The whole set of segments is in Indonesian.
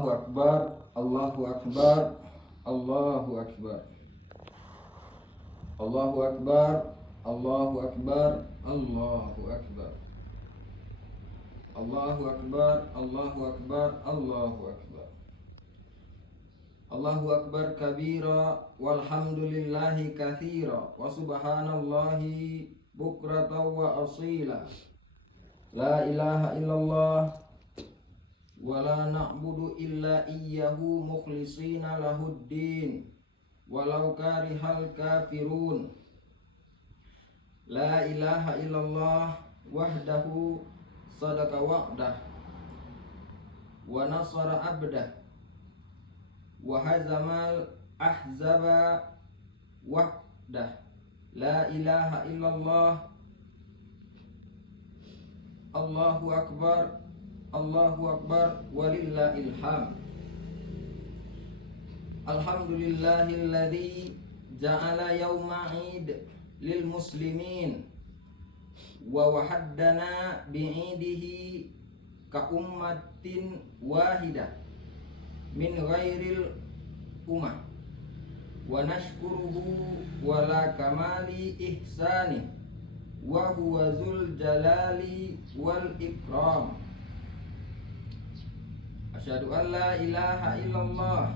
Allahu Akbar, Allahu Akbar, Allahu Akbar, Allahu Akbar, Allahu Akbar, Allahu Akbar, Allahu Akbar, Allahu Akbar, Allahu Akbar, Allahu Akbar kabira, walhamdulillahi katsira, wa subhanallahi bukratan wa asila. La ilaha illallah wa la na'budu illa iyyahu mukhlishina lahuddin walau karihal kafirun. La ilaha illallah wahdahu sadaqa wa'dah wa nasara abdah wa hazamal ahzaba wahdah. La ilaha illallah, Allahu Akbar, Allahu Akbar, walillahil hamd. Alhamdulillahilladzi ja'ala yawma 'id lil muslimin wa wahaddana bi'idihi ka ummatin wahidah min ghairil ummah wa nashkuruhu wa la kamali ihsani wa huwa zul jalali wal ikram. Asyhadu an la ilaha illallah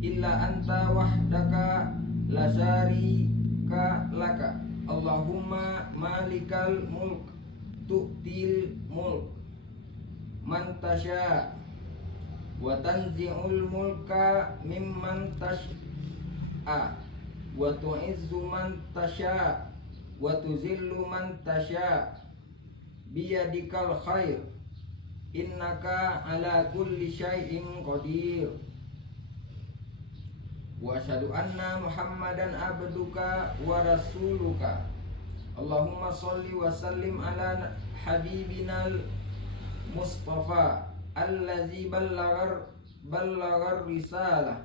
illa anta wahdaka la syarika laka. Allahumma malikal mulk tu'til mulk man tasya wa tanzi'ul mulka mimman tasya wa tu'izzu man tasya wa tuzillu man tasya biyadikal khair innaka ala kulli syai'in qadir. Wa asyhadu anna Muhammadan abduka wa rasuluka. Allahumma sholli wa sallim ala habibinal Mustafa allazi ballagar risalah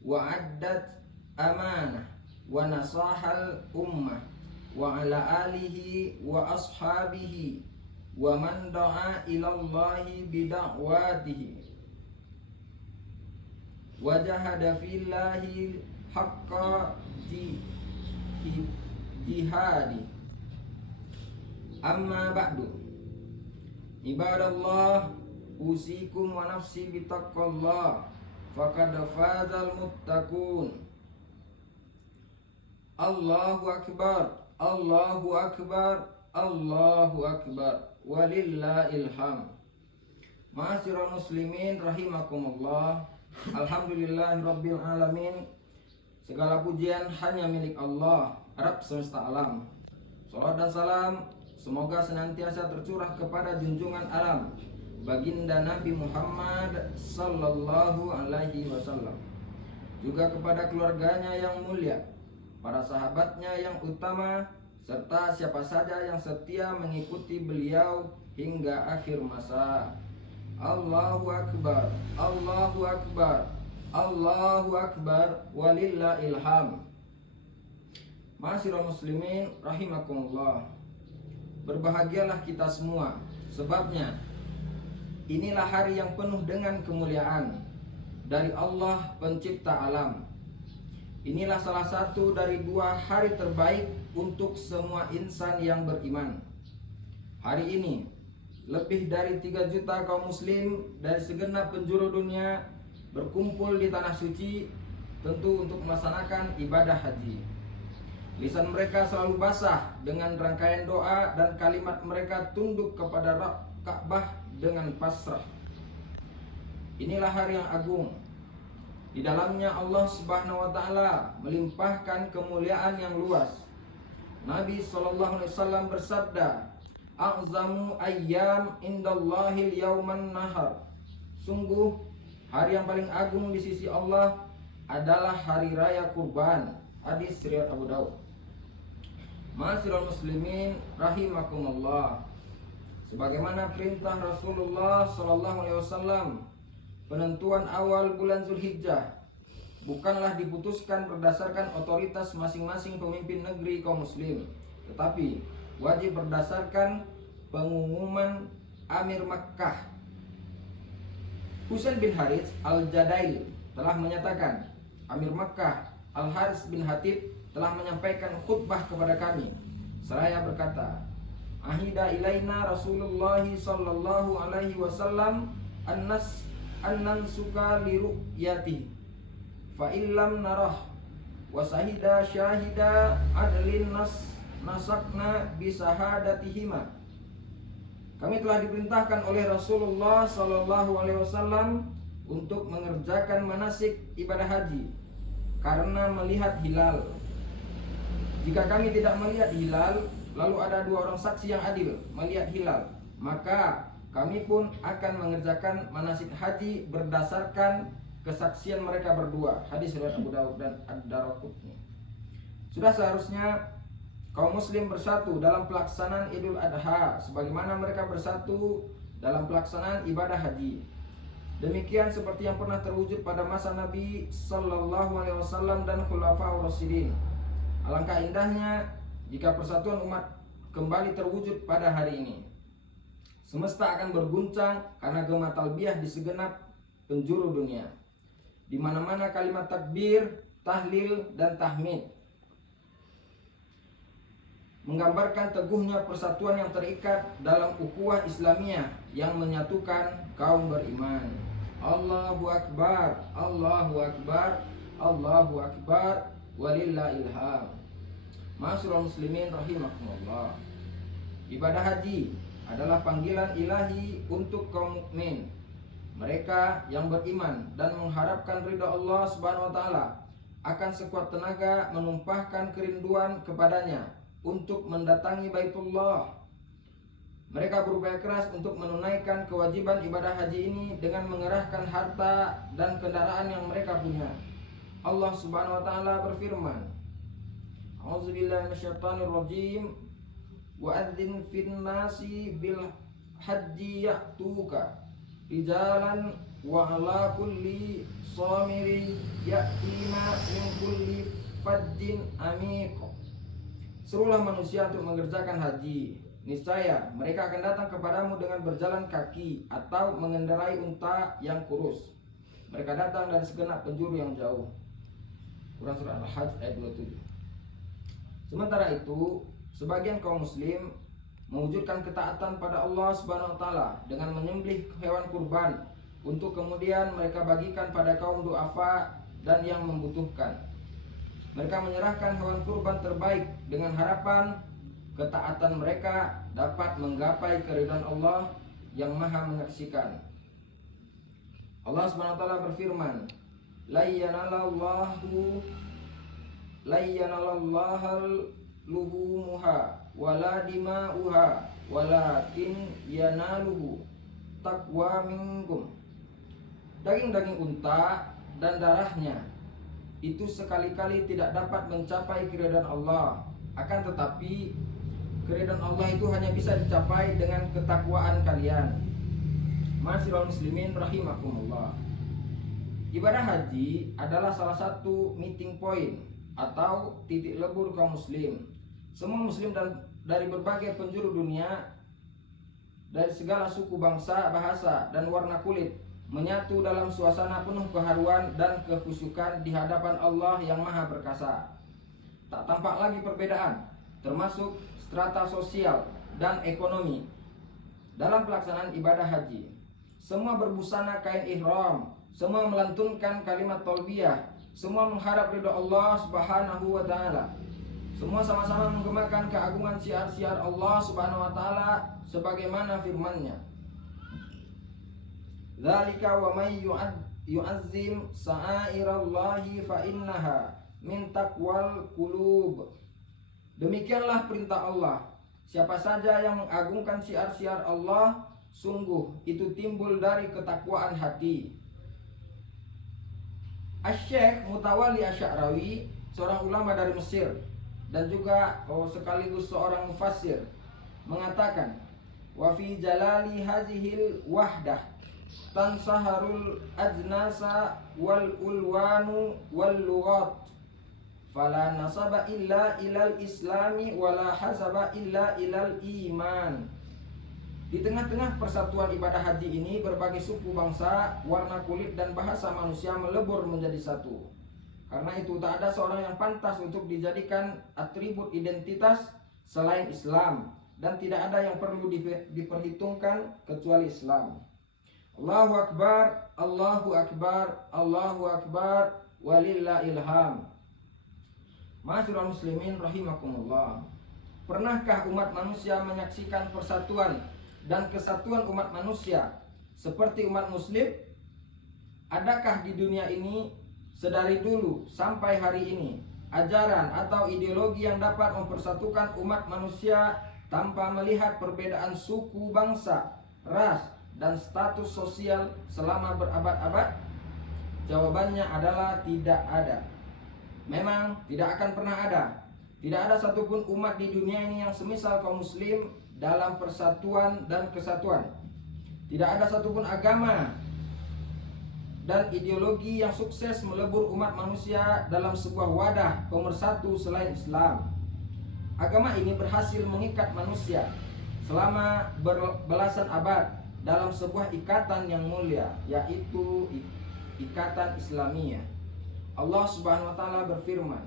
wa addat amanah wa nasahal ummah wa ala alihi wa ashabihi wa man da'a ilallahi bida'watihi wa jahada fillahi haqqa jihadi. Amma ba'du, ibadallah, usikum wa nafsi bitaqwallah, faqad fazal muttaqun. Allahu Akbar, Allahu Akbar, Allahu Akbar, walillahil hamd. Ma'asyiral muslimin rahimakumullah. Alhamdulillahirabbil alamin. Segala pujian hanya milik Allah, Rabb semesta alam. Salawat dan salam semoga senantiasa tercurah kepada junjungan alam, baginda Nabi Muhammad sallallahu alaihi wasallam, juga kepada keluarganya yang mulia, para sahabatnya yang utama, serta siapa saja yang setia mengikuti beliau hingga akhir masa. Allahu Akbar, Allahu Akbar, Allahu Akbar, walillahil hamd. Ma'asyiral muslimin rahimakumullah. Berbahagialah kita semua, sebabnya inilah hari yang penuh dengan kemuliaan dari Allah pencipta alam. Inilah salah satu dari 2 hari terbaik untuk semua insan yang beriman. Hari ini lebih dari 3 juta kaum muslim dari segenap penjuru dunia berkumpul di tanah suci, tentu untuk melaksanakan ibadah haji. Lisan mereka selalu basah dengan rangkaian doa dan kalimat mereka tunduk kepada Ka'bah dengan pasrah. Inilah hari yang agung. Di dalamnya Allah Subhanahu wa taala melimpahkan kemuliaan yang luas. Nabi sallallahu alaihi wasallam bersabda, "A'zamu ayyam indallahil yauman nahar." Sungguh hari yang paling agung di sisi Allah adalah hari raya kurban. Hadis riwayat Abu Daud. Ma'asyiral muslimin rahimakumullah. Sebagaimana perintah Rasulullah sallallahu alaihi wasallam, penentuan awal bulan Zulhijjah bukanlah diputuskan berdasarkan otoritas masing-masing pemimpin negeri kaum muslim, tetapi wajib berdasarkan pengumuman Amir Makkah. Husain bin Harits al-Jadail telah menyatakan, Amir Makkah Al-Haris bin Hatib telah menyampaikan khutbah kepada kami. Seraya berkata, Ahida ilaina Rasulullah sallallahu alaihi wasallam annansuka li ru'yati fa illam narah wa sahida syahida adlin nasakna bisahadatihima. Kami telah diperintahkan oleh Rasulullah sallallahu alaihi wasallam untuk mengerjakan manasik ibadah haji karena melihat hilal. Jika kami tidak melihat hilal, lalu ada 2 orang saksi yang adil melihat hilal, maka kami pun akan mengerjakan manasik haji berdasarkan kesaksian mereka berdua. Hadis riwayat Abu Dawud dan Ad-Daraqutni. Sudah seharusnya kaum muslim bersatu dalam pelaksanaan Idul Adha sebagaimana mereka bersatu dalam pelaksanaan ibadah haji. Demikian seperti yang pernah terwujud pada masa Nabi sallallahu alaihi wasallam dan Khulafaur Rasyidin. Alangkah indahnya jika persatuan umat kembali terwujud pada hari ini. Semesta akan berguncang karena gema talbiyah di segenap penjuru dunia. Di mana-mana kalimat takbir, tahlil dan tahmid menggambarkan teguhnya persatuan yang terikat dalam ukhuwah Islamiyah yang menyatukan kaum beriman. Allahu Akbar, Allahu Akbar, Allahu Akbar, walillahil hamd. Ma'asyiral muslimin rahimakumullah. Ibadah haji adalah panggilan ilahi untuk kaum mukmin, mereka yang beriman dan mengharapkan ridha Allah Subhanahu wa taala akan sekuat tenaga menumpahkan kerinduan kepadanya untuk mendatangi Baitullah. Mereka berupaya keras untuk menunaikan kewajiban ibadah haji ini dengan mengerahkan harta dan kendaraan yang mereka punya. Allah Subhanahu wa taala berfirman, A'udzubillahi minasyaitonirrajim, wa adzin fin nasi bil haji ya'tuka rijalan wa ala kulli shamirin ya'tina min kulli fajjin amiq. Serulah manusia untuk mengerjakan haji. Niscaya mereka akan datang kepadamu dengan berjalan kaki atau mengendarai unta yang kurus. Mereka datang dari segenap penjuru yang jauh. Quran surah Al-Hajj ayat 27. Sementara itu, sebagian kaum muslim mewujudkan ketaatan pada Allah Subhanahu wa taala dengan menyembelih hewan kurban untuk kemudian mereka bagikan pada kaum du'afa dan yang membutuhkan. Mereka menyerahkan hewan kurban terbaik dengan harapan ketaatan mereka dapat menggapai keridhaan Allah yang Maha menyaksikan. Allah Subhanahu wa taala berfirman, La yanalallahal luhumuha wala dima'uha walakin yanaluhu taqwa minkum. Daging-daging unta dan darahnya itu sekali-kali tidak dapat mencapai keridhaan Allah. Akan tetapi keridhaan Allah itu hanya bisa dicapai dengan ketakwaan kalian. Ma'asyiral muslimin rahimakumullah. Ibadah haji adalah salah satu meeting point atau titik lebur kaum muslim. Semua muslim dan dari berbagai penjuru dunia, dari segala suku, bangsa, bahasa, dan warna kulit menyatu dalam suasana penuh keharuan dan kekhusyukan di hadapan Allah yang Maha Perkasa. Tak tampak lagi perbedaan, termasuk strata sosial dan ekonomi dalam pelaksanaan ibadah haji. Semua berbusana kain ihram, semua melantunkan kalimat talbiyah, semua mengharap ridha Allah Subhanahu wa taala. Semua sama-sama menggemakan keagungan syiar-syiar Allah Subhanahu wa taala sebagaimana firman-Nya. Dzalika wa may yu'azzim sa'airallahi fa innaha min taqwal qulub. Demikianlah perintah Allah. Siapa saja yang mengagungkan syiar-syiar Allah, sungguh itu timbul dari ketakwaan hati. Asy-Syaikh Mutawalli Asy-Sya'rawi, seorang ulama dari Mesir dan juga sekaligus seorang mufassir, mengatakan, wa fi jalali hazihil wahdah tansaharul ajnasa wal ulwanu wal lughat fala nasaba illa ilal islami wala hasaba illa ilal iman. Di tengah-tengah persatuan ibadah haji ini, berbagai suku bangsa, warna kulit dan bahasa manusia melebur menjadi satu. Karena itu tak ada seorang yang pantas untuk dijadikan atribut identitas selain Islam, dan tidak ada yang perlu diperhitungkan kecuali Islam. Allahu Akbar, Allahu Akbar, Allahu Akbar, walillahil hamd. Ma'asyiral muslimin rahimakumullah. Pernahkah umat manusia menyaksikan persatuan dan kesatuan umat manusia seperti umat muslim? Adakah di dunia ini sedari dulu sampai hari ini ajaran atau ideologi yang dapat mempersatukan umat manusia tanpa melihat perbedaan suku, bangsa, ras, dan status sosial selama berabad-abad? Jawabannya adalah tidak ada. Memang tidak akan pernah ada. Tidak ada satupun umat di dunia ini yang semisal kaum muslim dalam persatuan dan kesatuan. Tidak ada satupun agama dan ideologi yang sukses melebur umat manusia dalam sebuah wadah pemersatu selain Islam. Agama ini berhasil mengikat manusia selama belasan abad dalam sebuah ikatan yang mulia, yaitu ikatan Islamiyah. Allah Subhanahu wa taala berfirman,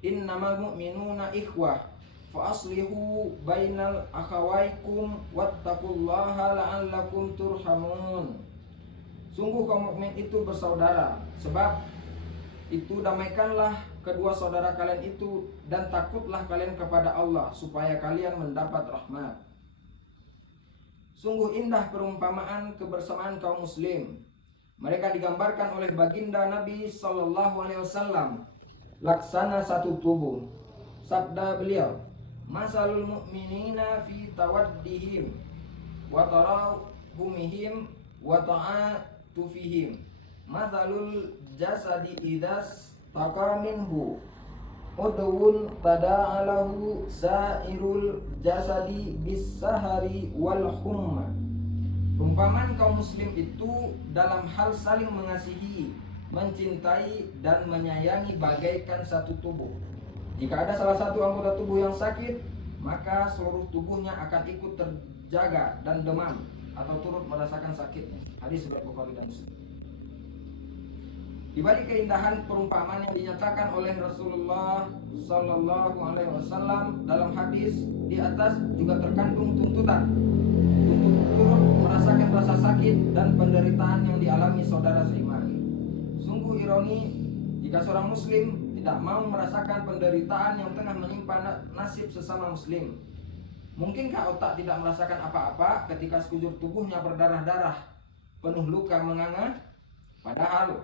"Innamal mu'minuna ikhwah fa aslihu bainal akhawaikum wattaqullaha la'allakum turhamun." Sungguh kaum mukmin itu bersaudara, sebab itu damaikanlah kedua saudara kalian itu, dan takutlah kalian kepada Allah supaya kalian mendapat rahmat. Sungguh indah perumpamaan kebersamaan kaum muslim. Mereka digambarkan oleh baginda Nabi sallallahu alaihi wasallam laksana satu tubuh. Sabda beliau, "Masalul mu'minina fi tawaddihim wa tarahumihim wa ta'atufihim masalul jasadi idas taqa minhu udwun tada'alahu sairul jasadi bis-sahari wal humma." Perumpamaan kaum muslim itu dalam hal saling mengasihi, mencintai, dan menyayangi bagaikan satu tubuh. Jika ada salah satu anggota tubuh yang sakit, maka seluruh tubuhnya akan ikut terjaga dan demam atau turut merasakan sakitnya. Hadis riwayat Bukhari dan Muslim. Di balik keindahan perumpamaan yang dinyatakan oleh Rasulullah Sallallahu Alaihi Wasallam dalam hadis di atas juga terkandung tuntutan untuk turut merasakan rasa sakit dan penderitaan yang dialami saudara seiman. Sungguh ironi jika seorang muslim tidak mau merasakan penderitaan yang tengah menimpa nasib sesama muslim. Mungkinkah otak tidak merasakan apa-apa ketika sekujur tubuhnya berdarah-darah, penuh luka menganga? Padahal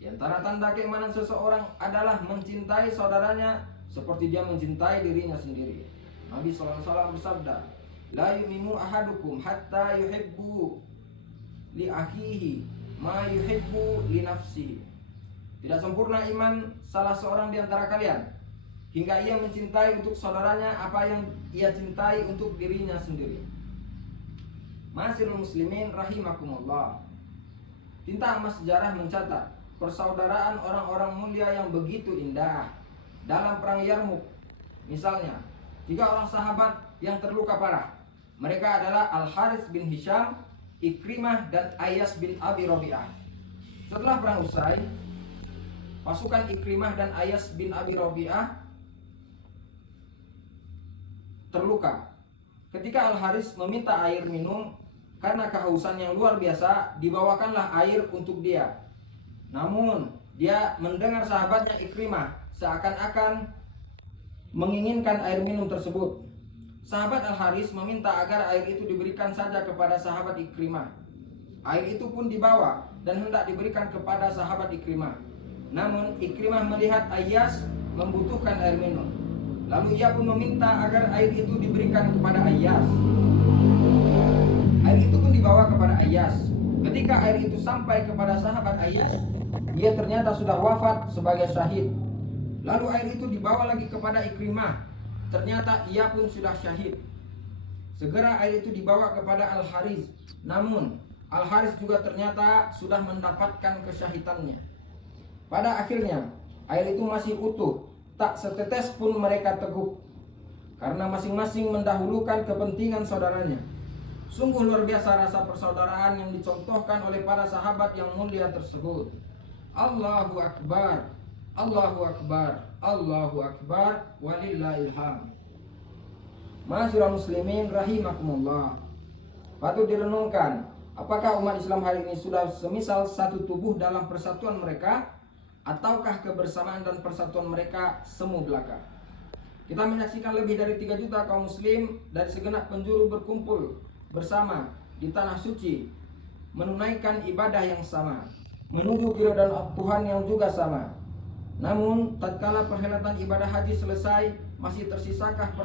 di antara tanda keimanan seseorang adalah mencintai saudaranya seperti dia mencintai dirinya sendiri. Nabi SAW bersabda, "La yu'minu ahadukum hatta yuhibbu li akhihi ma yuhibbu li nafsihi." Tidak sempurna iman salah seorang di antara kalian hingga ia mencintai untuk saudaranya apa yang ia cintai untuk dirinya sendiri. Ma'asyiral muslimin rahimakumullah. Tinta emas sejarah mencatat persaudaraan orang-orang mulia yang begitu indah dalam perang Yarmuk. Misalnya, 3 orang sahabat yang terluka parah. Mereka adalah Al-Harits bin Hisham, Ikrimah, dan Ayyas bin Abi Rabi'ah. Setelah perang usai, pasukan Ikrimah dan Ayyas bin Abi Rabi'ah terluka. Ketika Al-Harits meminta air minum karena kehausan yang luar biasa, dibawakanlah air untuk dia. Namun dia mendengar sahabatnya Ikrimah seakan-akan menginginkan air minum tersebut. Sahabat Al-Harits meminta agar air itu diberikan saja kepada sahabat Ikrimah. Air itu pun dibawa dan hendak diberikan kepada sahabat Ikrimah. Namun Ikrimah melihat Ayyas membutuhkan air minum. Lalu ia pun meminta agar air itu diberikan kepada Ayyas. Air itu pun dibawa kepada Ayyas. Ketika air itu sampai kepada sahabat Ayyas, dia ternyata sudah wafat sebagai syahid. Lalu air itu dibawa lagi kepada Ikrimah. Ternyata ia pun sudah syahid. Segera air itu dibawa kepada Al-Harits. Namun Al-Harits juga ternyata sudah mendapatkan kesyahidannya. Pada akhirnya air itu masih utuh, tak setetes pun mereka teguk, karena masing-masing mendahulukan kepentingan saudaranya. Sungguh luar biasa rasa persaudaraan yang dicontohkan oleh para sahabat yang mulia tersebut. Allahu Akbar, Allahu Akbar, Allahu Akbar, walillahil hamd. Ma'asyiral muslimin rahimakumullah. Patut direnungkan, apakah umat Islam hari ini sudah semisal satu tubuh dalam persatuan mereka, ataukah kebersamaan dan persatuan mereka semu belaka? Kita menyaksikan lebih dari 3 juta kaum muslim dari segenap penjuru berkumpul bersama di tanah suci, menunaikan ibadah yang sama, menuju keridhaan Tuhan yang juga sama. Namun tatkala perhelatan ibadah haji selesai, masih tersisakah